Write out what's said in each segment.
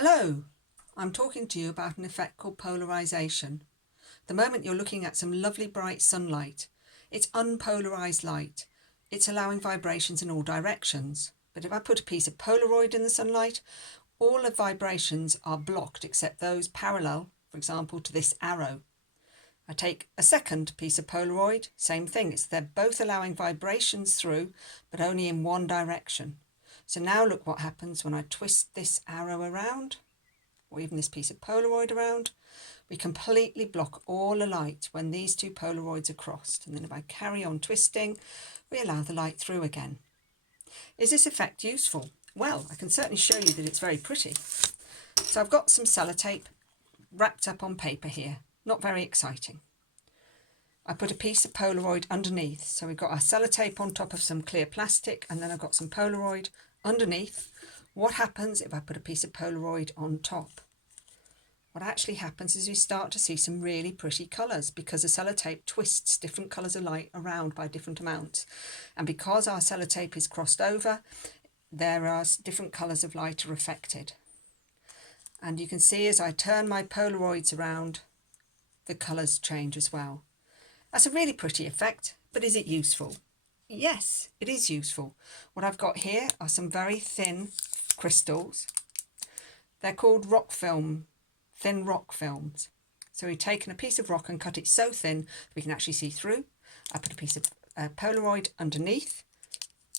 Hello, I'm talking to you about an effect called polarization. At the moment you're looking at some lovely bright sunlight. It's unpolarized light. It's allowing vibrations in all directions. But if I put a piece of Polaroid in the sunlight, all the vibrations are blocked except those parallel, for example, to this arrow. I take a second piece of Polaroid, same thing. They're both allowing vibrations through, but only in one direction. So now look what happens when I twist this arrow around, or even this piece of Polaroid around. We completely block all the light when these two Polaroids are crossed. And then if I carry on twisting, we allow the light through again. Is this effect useful? Well, I can certainly show you that it's very pretty. So I've got some sellotape wrapped up on paper here. Not very exciting. I put a piece of Polaroid underneath. So we've got our sellotape on top of some clear plastic, and then I've got some Polaroid underneath. What happens if I put a piece of Polaroid on top? What actually happens is we start to see some really pretty colours because the sellotape twists different colours of light around by different amounts. And because our sellotape is crossed over, there are different colours of light are affected. And you can see as I turn my Polaroids around, the colours change as well. That's a really pretty effect, but is it useful? Yes, it is useful. What I've got here are some very thin crystals. They're called rock film, thin rock films. So we've taken a piece of rock and cut it so thin that we can actually see through. I put a piece of Polaroid underneath.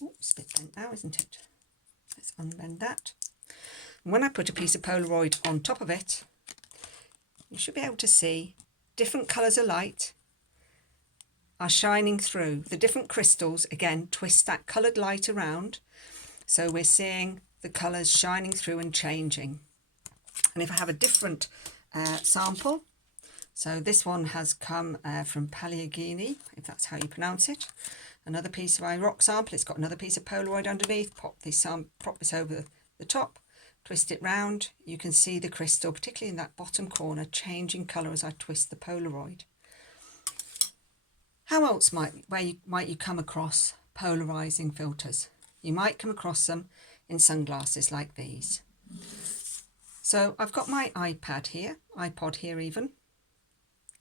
Ooh, it's a bit bent now, isn't it? Let's unbend that. And when I put a piece of Polaroid on top of it, you should be able to see different colours of light are shining through. The different crystals, again, twist that coloured light around. So we're seeing the colours shining through and changing. And if I have a different sample, so this one has come from Palaeogene, if that's how you pronounce it. Another piece of my rock sample, it's got another piece of Polaroid underneath. Prop this over the top, twist it round. You can see the crystal, particularly in that bottom corner, changing colour as I twist the Polaroid. How else might you come across polarising filters? You might come across them in sunglasses like these. So I've got my iPod here even. A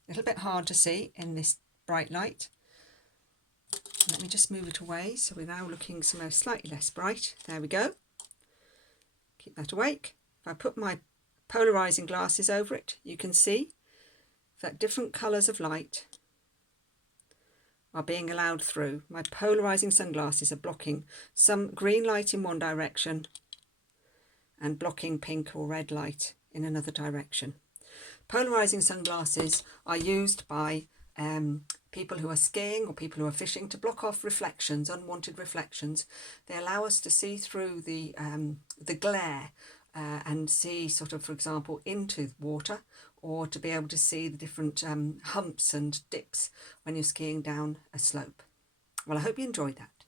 little bit hard to see in this bright light. Let me just move it away so we're now looking somewhere slightly less bright. There we go. Keep that awake. If I put my polarising glasses over it, you can see that different colours of light are being allowed through. My polarising sunglasses are blocking some green light in one direction and blocking pink or red light in another direction. Polarising sunglasses are used by people who are skiing or people who are fishing to block off reflections, unwanted reflections. They allow us to see through the glare and see sort of, for example, into water, or to be able to see the different humps and dips when you're skiing down a slope. Well, I hope you enjoyed that.